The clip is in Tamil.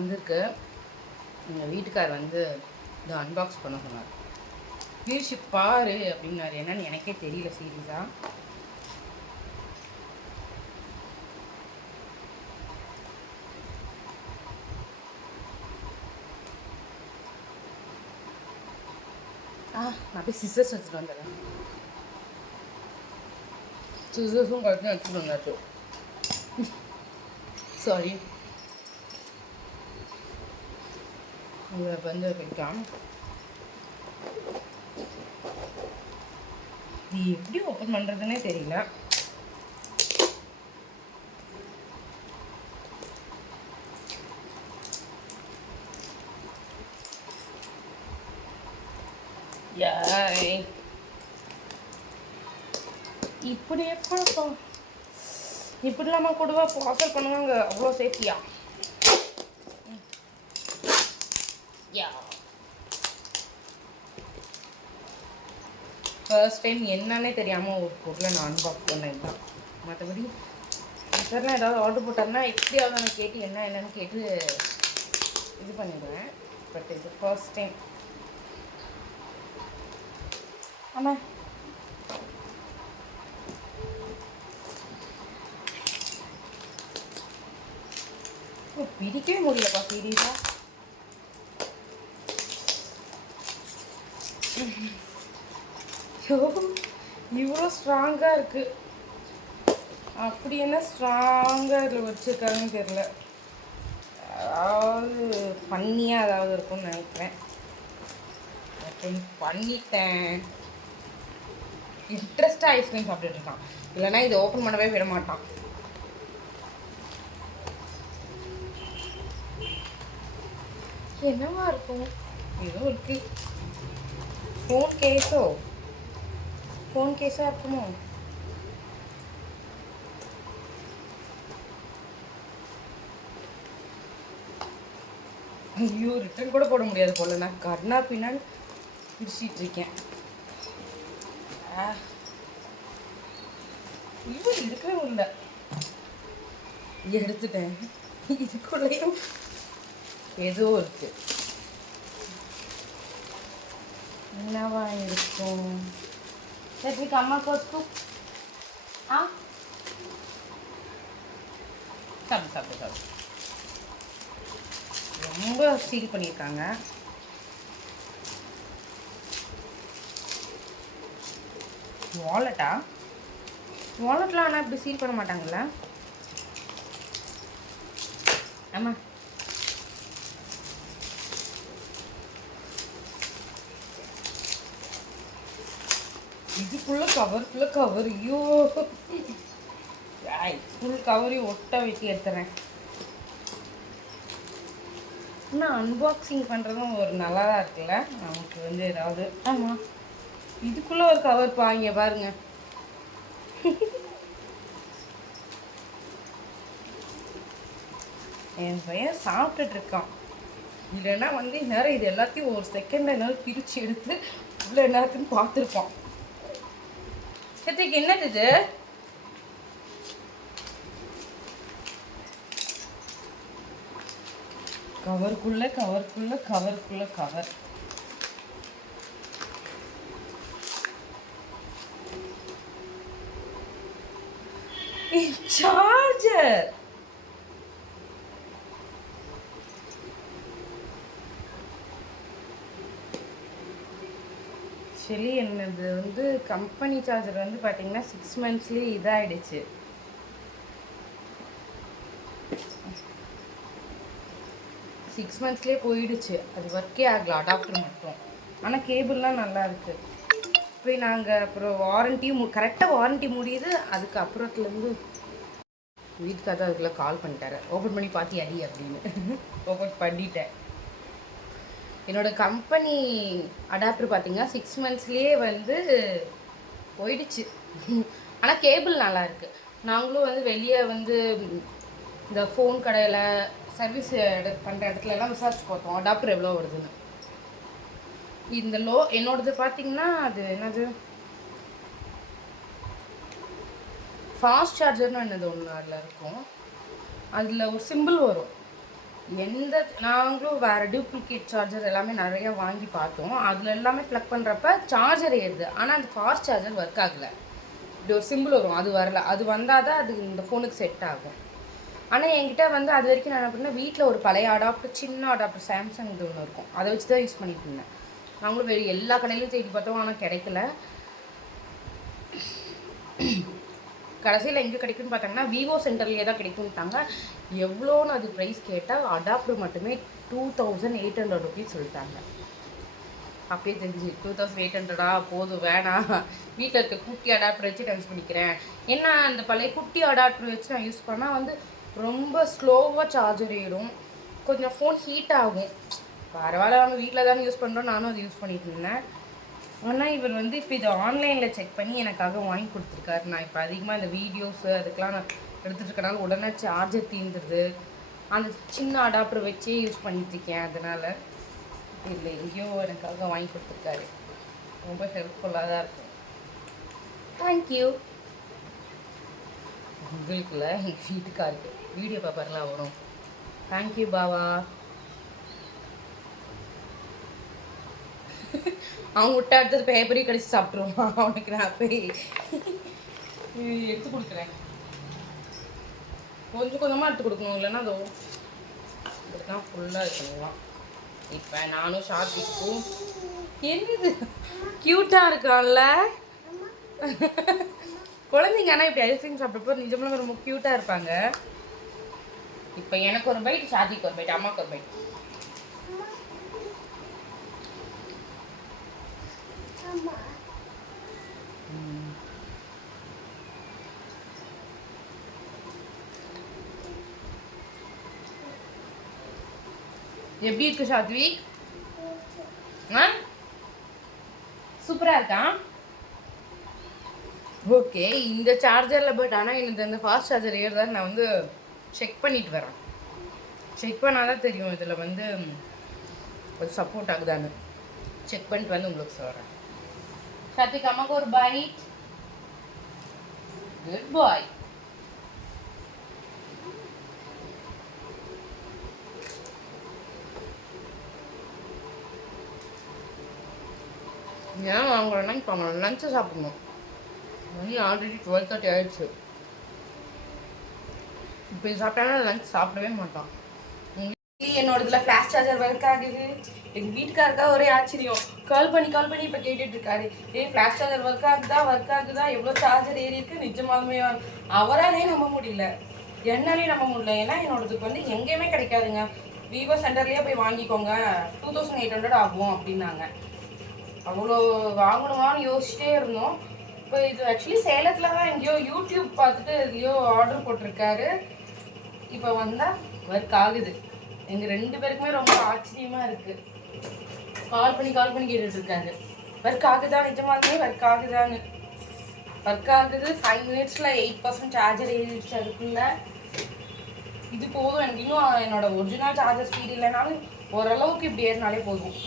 வந்திருக்கு. எங்கள் வீட்டுக்கார் வந்து இதை அன்பாக்ஸ் பண்ண சொன்னார். பிரிச்சு பாரு அப்படின்னாரு. என்னன்னு எனக்கே தெரியல சீரியஸாக. நான் போய் சிசர்ஸ் வச்சுட்டு வந்துடுறேன். சிசர்ஸும் கழுத்து வச்சுட்டு வந்தாச்சு. சாரி. இதை வந்து வைக்கலாம். இது எப்படி ஓப்பன் பண்ணுறதுன்னே தெரியல. இப்படி எப்போ இப்படி இல்லாமல் கூடவா ஆஃபர் பண்ணுவாங்க? அவ்வளோ சேஃப்டியா? ஃபர்ஸ்ட் டைம் என்னன்னே தெரியாமல் ஒரு பொருளை நான் அன்பாக்ஸ் பண்ணேன் தான். மற்றபடி சார்லாம் ஏதாவது ஆர்டர் போட்டாருன்னா எப்படியாவது நான் கேட்டு என்னன்னு கேட்டு இது பண்ணிடுவேன். பட் இது ஃபர்ஸ்ட் டைம். ஆமாம், பிடிக்கவே முடியலப்பா சீரியஸாக. இவ்வளோ ஸ்ட்ராங்காக இருக்குது. அப்படி என்ன ஸ்ட்ராங்காக இதில் வச்சுருக்காங்கன்னு தெரில. அதாவது பண்ணியாக ஏதாவது இருக்கும்னு நினைக்கிறேன். பண்ணிட்டேன். இன்ட்ரெஸ்ட்டாக ஐஸ்கிரீம் சாப்பிட்டுட்டு இருக்கான். இல்லைன்னா இதை ஓப்பன் பண்ணவே விட மாட்டான். என்னவா இருக்கும்? ஏதோ இருக்கு. ஃபோன் கேஸாக இருக்குமோ? ஐயோ, ரிட்டர்ன் கூட போட முடியாது போல. நான் கர்ணா பின்னாடி பிடிச்சிட்டு இருக்கேன். இவ்வளோ இருக்கவே இல்லை. எடுத்துட்டேன். இதுக்குள்ளேயும் ஏதோ இருக்கு. என்னவா இருக்கும்? சரி, அம்மா கோஸ்க்கு சாப்பிடு. ரொம்ப சீல் பண்ணியிருக்காங்க. வாலெட்லாம் ஆனால் இப்படி சீல் பண்ண மாட்டாங்கல்ல? ஆமாம். இதுக்குள்ள கவர். ஐயோ, ஃபுல் கவரையும் ஒட்ட வச்சு எடுத்துறேன். ஆனால் அன்பாக்சிங் பண்ணுறதும் ஒரு நல்லா தான் இருக்குல்ல. நமக்கு வந்து ஏதாவது. ஆமாம், இதுக்குள்ளே ஒரு கவர் இங்கே பாருங்க. என் பையன் சாப்பிட்டுட்ருக்கான். இல்லைன்னா வந்து நேரம் இது எல்லாத்தையும் ஒரு செகண்டில் என்னால் பிரித்து எடுத்து இவ்வளோ நேரத்துன்னு பார்த்துருப்பான். சத்திக்கு என்னது இது? கவருக்குள்ள கவர். சார்ஜர். ஆக்சுவலி என்னது வந்து கம்பெனி சார்ஜர் வந்து பார்த்தீங்கன்னா 6 monthsலேயே இதாகிடுச்சு. போயிடுச்சு. அது ஒர்க்கே ஆகலை, அடாப்டர் மட்டும். ஆனால் கேபிள்லாம் நல்லா இருக்குது. போய் நாங்கள் அப்புறம் வாரண்டியும் கரெக்டாக வாரண்டி முடியுது. அதுக்கப்புறத்துலேருந்து வீட்டுக்காக தான் அதுக்குள்ளே கால் பண்ணிட்டாரு. ஓப்பன் பண்ணி பார்த்தி அடி அப்படின்னு. ஓப்பன் பண்ணிட்டேன். என்னோடய கம்பெனி அடாப்டர் பார்த்தீங்கன்னா 6 monthsலேயே வந்து போயிடுச்சு. ஆனால் கேபிள் நல்லா இருக்குது. நாங்களும் வந்து வெளியே வந்து இந்த ஃபோன் கடையில் சர்வீஸ் பண்ணுற இடத்துலலாம் விசாரிச்சு பார்த்தோம் அடாப்டர் எவ்வளோ வருதுன்னு. இந்த என்னோடது பார்த்தீங்கன்னா அது என்னது ஃபாஸ்ட் சார்ஜர்னு என்னது ஒன்று அதில் இருக்கும். அதில் ஒரு சிம்பிள் வரும். நாங்களும் வேறு டூப்ளிகேட் சார்ஜர் எல்லாமே நிறையா வாங்கி பார்த்தோம். அதில் எல்லாமே ப்ளக் பண்ணுறப்ப சார்ஜர் ஏறுது. ஆனால் அந்த ஃபாஸ்ட் சார்ஜர் ஒர்க் ஆகலை. இப்படி ஒரு சிம்பிள் வரும், அது வரல. அது வந்தால் தான் அது இந்த ஃபோனுக்கு செட் ஆகும். ஆனால் என்கிட்ட வந்து அது வரைக்கும் நான் என்ன பண்ணேன், வீட்டில் ஒரு பழைய அடாப்டர், சின்ன அடாப்டர் சாம்சங் இது ஒன்று இருக்கும், அதை வச்சு தான் யூஸ் பண்ணிட்டு இருந்தேன். நாங்களும் வேறு எல்லா கடையிலும் தேடி பார்த்தோம், ஆனால் கிடைக்கல. கடைசியில் எங்கே கிடைக்குன்னு பார்த்தாங்கன்னா விவோ சென்டர்லேயே தான் கிடைக்கும்ட்டாங்க. எவ்வளோன்னு அது ப்ரைஸ் கேட்டால் அடாப்டர் மட்டுமே 2800 ருபீஸ் சொல்லிட்டாங்க. அப்பயே தெரிஞ்சு 2800 போதும் வேணாம், வீட்டில் இருக்க குட்டி அடாப்டர் வச்சு நான் யூஸ் பண்ணிக்கிறேன். ஏன்னா அந்த பழைய குட்டி அடாப்டர் வச்சு நான் யூஸ் பண்ணால் வந்து ரொம்ப ஸ்லோவாக சார்ஜர் ஏறும், கொஞ்சம் ஃபோன் ஹீட் ஆகும். பரவாயில்ல, நம்ம வீட்டில் தானே யூஸ் பண்ணுறோம், நானும் அது யூஸ் பண்ணிட்டு இருந்தேன். ஆனால் இவர் வந்து இப்போ இதை ஆன்லைனில் செக் பண்ணி எனக்காக வாங்கி கொடுத்துருக்காரு. நான் இப்போ அதிகமாக இந்த வீடியோஸு அதுக்கெலாம் நான் எடுத்துகிட்டு இருக்கனால உடனே சார்ஜர் தீர்ந்துடுது. அந்த சின்ன அடாப்டர் வச்சே யூஸ் பண்ணிகிட்ருக்கேன். அதனால் இல்லை, எங்கேயோ எனக்காக வாங்கி கொடுத்துருக்காரு. ரொம்ப ஹெல்ப்ஃபுல்லாக தான் இருக்கும். தேங்க்யூ. உங்களுக்குல எங்கள் வீட்டுக்காருக்கு வீடியோ பேப்பர்லாம் வரும். தேங்க்யூ பாவா. அவன் விட்ட அடுத்தது பேப்பரே கடிச்சு சாப்பிட்ருவான். அவனுக்கு நான் போய் எடுத்து கொடுக்குறேன். கொஞ்சம் கொஞ்சமாக எடுத்து கொடுக்கணும், இல்லைன்னா அதோ இப்படி தான் ஃபுல்லாக இருக்கணுங்களாம். இப்போ நானும் ஷார்ட் வீட்டுக்கும் என்னது க்யூட்டாக இருக்கான்ல குழந்தைங்க. ஆனால் இப்படி ஐஸ்கிரீம் சாப்பிட்றப்போ நிஜமாக ரொம்ப க்யூட்டாக இருப்பாங்க. இப்போ எனக்கு ஒரு பைட், ஷாதிக்கு ஒரு பைட், அம்மாவுக்கு ஒரு பைட். எப்படி இருக்கு சாத்வி? சூப்பராக இருக்கா? ஓகே, இந்த சார்ஜரில் பட் ஆனால் எனக்கு இந்த ஃபாஸ்ட் சார்ஜர் ஏறுதான்னு நான் வந்து செக் பண்ணிட்டு வரேன். செக் பண்ணால் தான் தெரியும் இதில் வந்து ஒரு சப்போர்ட் ஆகுதான்னு. செக் பண்ணிட்டு வந்து உங்களுக்கு சொல்கிறேன். சாத்விக், அம்மாவுக்கு ஒரு பைட். குட் பாய். ஏன் வாங்குறேன்னா இப்போ அவங்க லஞ்சை சாப்பிடணும். மணி ஆல்ரெடி 12:30 ஆயிடுச்சு. இப்போ இது சாப்பிட்டானா லஞ்ச் சாப்பிடவே மாட்டான். என்னோட இதில் ஃப்ளாஷ் சார்ஜர் ஒர்க் ஆகுது. எங்கள் வீட்டுக்காருக்கா ஒரே ஆச்சரியம். கால் பண்ணி இப்போ கேட்டுட்டு இருக்காரு, ஃப்ளாஷ் சார்ஜர் ஒர்க் ஆகுதா, எவ்வளோ சார்ஜர் ஏறி இருக்கு. நிஜமாலுமே அவராலே நம்ப முடியல, என்னாலே நம்ப முடியல. ஏன்னா என்னோடதுக்கு வந்து எங்கேயுமே கிடைக்காதுங்க. விவோ சென்டர்லேயே போய் வாங்கிக்கோங்க, 2800 ஆகும் அப்படின்னாங்க. அவ்வளோ வாங்கணுமான்னு யோசிச்சிட்டே இருந்தோம். இப்போ இது ஆக்சுவலி சேலத்தில் தான் எங்கேயோ யூடியூப் பார்த்துட்டு எதுலையோ ஆர்டர் போட்டிருக்காரு. இப்போ வந்தால் ஒர்க் ஆகுது. எங்கள் 2 பேருக்குமே ரொம்ப ஆச்சரியமாக இருக்குது. கால் பண்ணி கேட்டுட்ருக்காரு, ஒர்க் ஆகுதா, நிஜமாலுமே ஒர்க் ஆகுதான்னு. ஒர்க் ஆகுது. 5 மினிட்ஸில் 8% சார்ஜர் ஏறிடுச்சு. அதுக்குள்ள இது போதும் எனக்கு. இன்னும் என்னோட ஒரிஜினல் சார்ஜர் ஸ்பீட் இல்லைனாலும் ஓரளவுக்கு இப்படி ஏறினாலே போதும்.